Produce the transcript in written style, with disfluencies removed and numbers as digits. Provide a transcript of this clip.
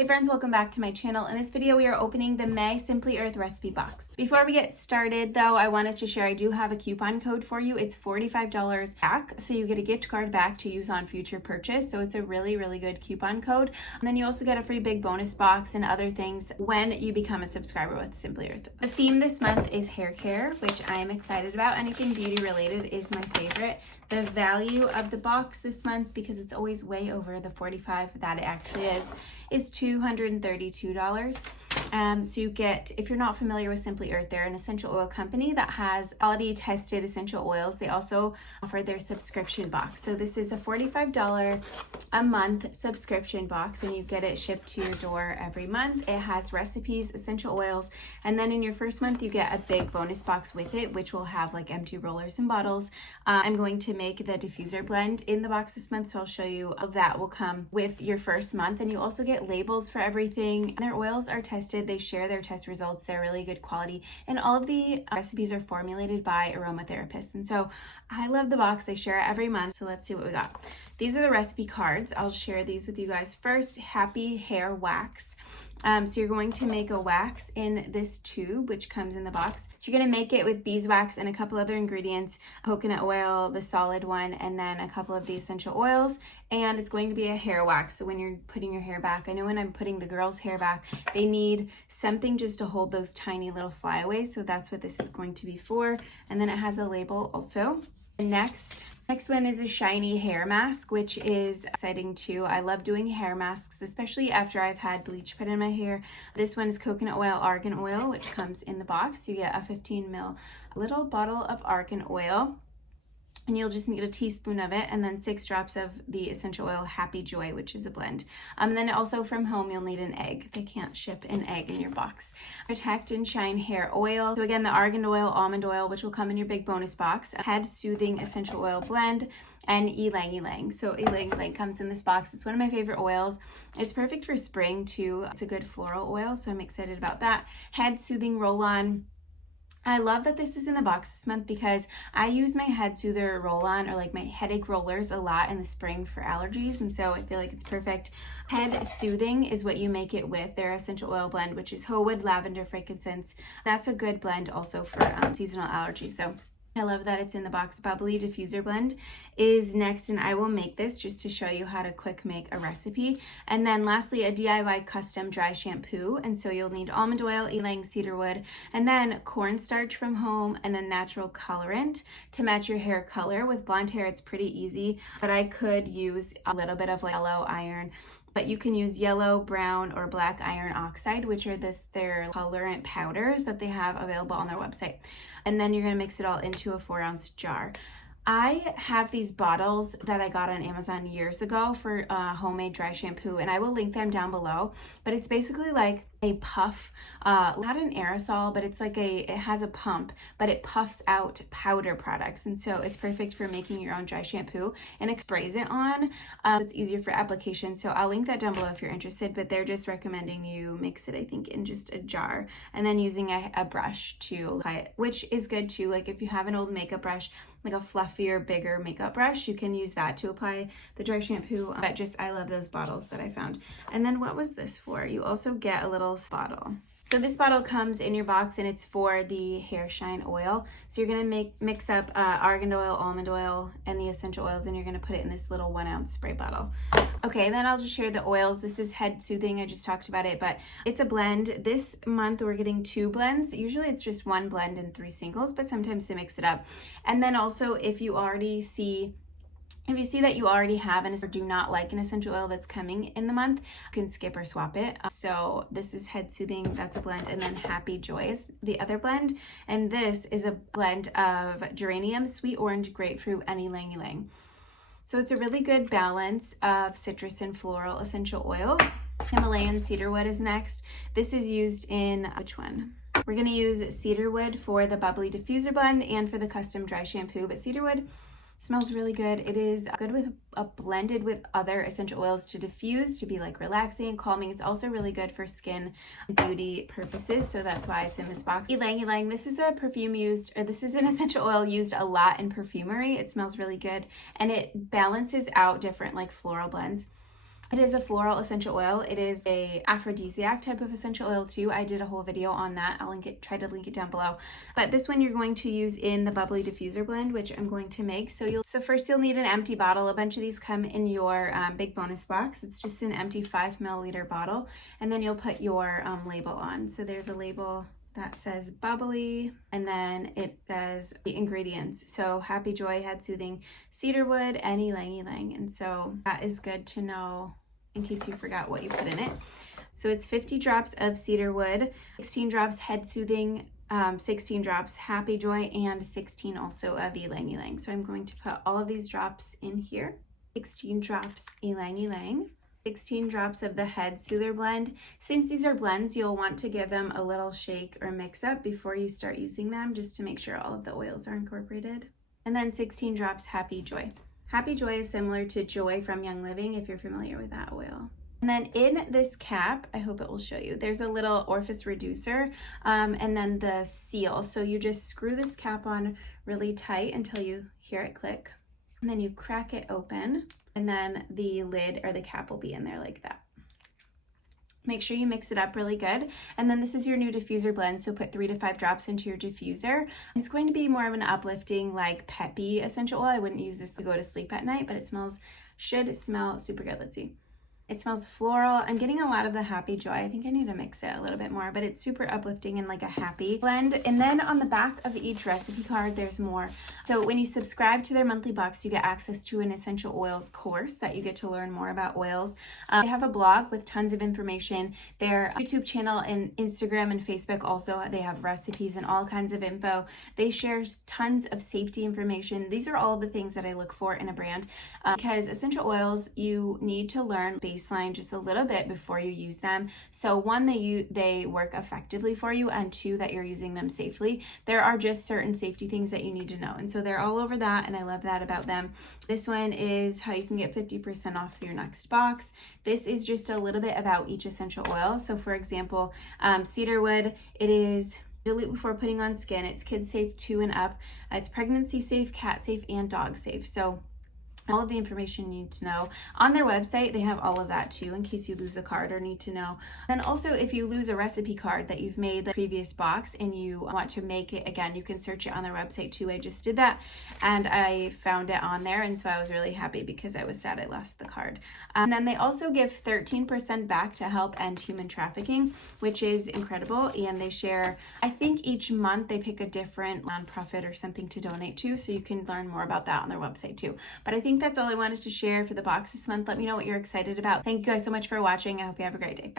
Hey friends, welcome back to my channel. In this video, we are opening the May Simply Earth recipe box. Before we get started though, I wanted to share I do have a coupon code for you. It's $45 back, so you get a gift card back to use on future purchase. So it's a really good coupon code. And then you also get a free big bonus box and other things when you become a subscriber with Simply Earth. The theme this month is hair care, which I am excited about. Anything beauty related is my favorite. The value of the box this month, because it's always way over the $45 that it actually is $232. So you get, if you're not familiar with Simply Earth, they're an essential oil company that has quality tested essential oils. They also offer their subscription box. So this is a $45 a month subscription box, and you get it shipped to your door every month. It has recipes, essential oils, and then in your first month you get a big bonus box with it, which will have like empty rollers and bottles. I'm going to make the diffuser blend in the box this month, so I'll show you how that will come with your first month. And you also get labels for everything. Their oils are tested. They share their test results. They're really good quality, and all of the recipes are formulated by aromatherapists. And so I love the box. They share it every month. So let's see what we got. These are the recipe cards. I'll share these with you guys. First, happy hair wax. So you're going to make a wax in this tube, which comes in the box. So you're going to make it with beeswax and a couple other ingredients, coconut oil, the solid one, and then a couple of the essential oils. And it's going to be a hair wax. So when you're putting your hair back, I know when I'm putting the girls' hair back, they need something just to hold those tiny little flyaways. So that's what this is going to be for. And then it has a label also. Next one is a shiny hair mask, which is exciting too. I love doing hair masks, especially after I've had bleach put in my hair. This one is coconut oil, argan oil, which comes in the box. You get a 15 ml little bottle of argan oil, and you'll just need a teaspoon of it, and then 6 drops of the essential oil Happy Joy, which is a blend. Then also from home, you'll need an egg. They can't ship an egg in your box. Protect and Shine hair oil. So again, the argan oil, almond oil, which will come in your big bonus box. Head Soothing essential oil blend, and Ylang Ylang. So Ylang Ylang comes in this box. It's one of my favorite oils. It's perfect for spring too. It's a good floral oil, so I'm excited about that. Head Soothing roll-on. I love that this is in the box this month because I use my head soother roll-on or like my headache rollers a lot in the spring for allergies, and so I feel like it's perfect. Head Soothing is what you make it with, their essential oil blend, which is whole wood, lavender, frankincense. That's a good blend also for seasonal allergies. So I love that it's in the box. Bubbly diffuser blend is next, and I will make this just to show you how to quick make a recipe. And then lastly, a DIY custom dry shampoo. And so you'll need almond oil, ylang, cedarwood, and then cornstarch from home, and a natural colorant to match your hair color. With blonde hair, it's pretty easy, but I could use a little bit of like yellow iron. But you can use yellow, brown, or black iron oxide, which are their colorant powders that they have available on their website. And then you're gonna mix it all into a 4-ounce jar. I have these bottles that I got on Amazon years ago for homemade dry shampoo, and I will link them down below. But it's basically like a puff, not an aerosol, but it's like it has a pump, but it puffs out powder products. And so it's perfect for making your own dry shampoo, and it sprays it on. It's easier for application. So I'll link that down below if you're interested, but they're just recommending you mix it, I think, in just a jar, and then using a brush to apply it, which is good too. Like if you have an old makeup brush, like a fluffier, bigger makeup brush, you can use that to apply the dry shampoo. But just, I love those bottles that I found. And then what was this for? You also get a little bottle. So this bottle comes in your box, and it's for the hair shine oil. So you're gonna mix up argan oil, almond oil, and the essential oils, and you're gonna put it in this little 1-ounce spray bottle. Okay, then I'll just share the oils. This is Head Soothing, I just talked about it, but it's a blend. This month we're getting 2 blends. Usually it's just 1 blend and 3 singles, but sometimes they mix it up. And then also if you see that you already have or do not like an essential oil that's coming in the month, you can skip or swap it. So this is Head Soothing, that's a blend, and then Happy Joy is the other blend. And this is a blend of geranium, sweet orange, grapefruit, and Ylang Ylang. So it's a really good balance of citrus and floral essential oils. Himalayan cedarwood is next. This is used in, which one? We're gonna use cedarwood for the bubbly diffuser blend and for the custom dry shampoo, but cedarwood smells really good. It is good with blended with other essential oils to diffuse, to be like relaxing, calming. It's also really good for skin and beauty purposes, so that's why it's in this box. Ylang Ylang, this is a perfume used, or this is an essential oil used a lot in perfumery. It smells really good, and it balances out different like floral blends. It is a floral essential oil. It is a aphrodisiac type of essential oil too. I did a whole video on that. I'll try to link it down below. But this one you're going to use in the bubbly diffuser blend, which I'm going to make. So first you'll need an empty bottle. A bunch of these come in your big bonus box. It's just an empty 5 milliliter bottle. And then you'll put your label on. So there's a label that says bubbly, and then it says the ingredients. So Happy Joy, Head Soothing, Cedarwood, and Ylang Ylang. And so that is good to know in case you forgot what you put in it. So it's 50 drops of cedarwood, 16 drops Head Soothing, 16 drops Happy Joy, and 16 also of Ylang Ylang. So I'm going to put all of these drops in here. 16 drops Ylang Ylang. 16 drops of the Head Soother blend. Since these are blends, you'll want to give them a little shake or mix up before you start using them, just to make sure all of the oils are incorporated. And then 16 drops Happy Joy. Happy Joy is similar to Joy from Young Living, if you're familiar with that oil. And then in this cap, I hope it will show you, there's a little orifice reducer and then the seal. So you just screw this cap on really tight until you hear it click. And then you crack it open, and then the lid or the cap will be in there like that. Make sure you mix it up really good. And then this is your new diffuser blend, so put 3 to 5 drops into your diffuser. It's going to be more of an uplifting, like peppy essential oil. I wouldn't use this to go to sleep at night, but it should smell super good. Let's see. It smells floral. I'm getting a lot of the Happy Joy. I think I need to mix it a little bit more, but it's super uplifting and like a happy blend. And then on the back of each recipe card, there's more. So when you subscribe to their monthly box, you get access to an essential oils course that you get to learn more about oils. They have a blog with tons of information. Their YouTube channel and Instagram and Facebook also, they have recipes and all kinds of info. They share tons of safety information. These are all the things that I look for in a brand because essential oils, you need to learn baseline just a little bit before you use them. So one, they work effectively for you, and 2, that you're using them safely. There are just certain safety things that you need to know, and so they're all over that, and I love that about them. This one is how you can get 50% off your next box. This is just a little bit about each essential oil. So for example, cedarwood, it is dilute before putting on skin. It's kid safe 2 and up. It's pregnancy safe, cat safe, and dog safe. So all of the information you need to know. On their website, they have all of that too, in case you lose a card or need to know. And also, if you lose a recipe card that you've made the previous box and you want to make it again, you can search it on their website too. I just did that and I found it on there, and so I was really happy because I was sad I lost the card. And then they also give 13% back to help end human trafficking, which is incredible. And they share, I think each month they pick a different nonprofit or something to donate to, so you can learn more about that on their website too. But I think that's all I wanted to share for the box this month. Let me know what you're excited about. Thank you guys so much for watching. I hope you have a great day. Bye.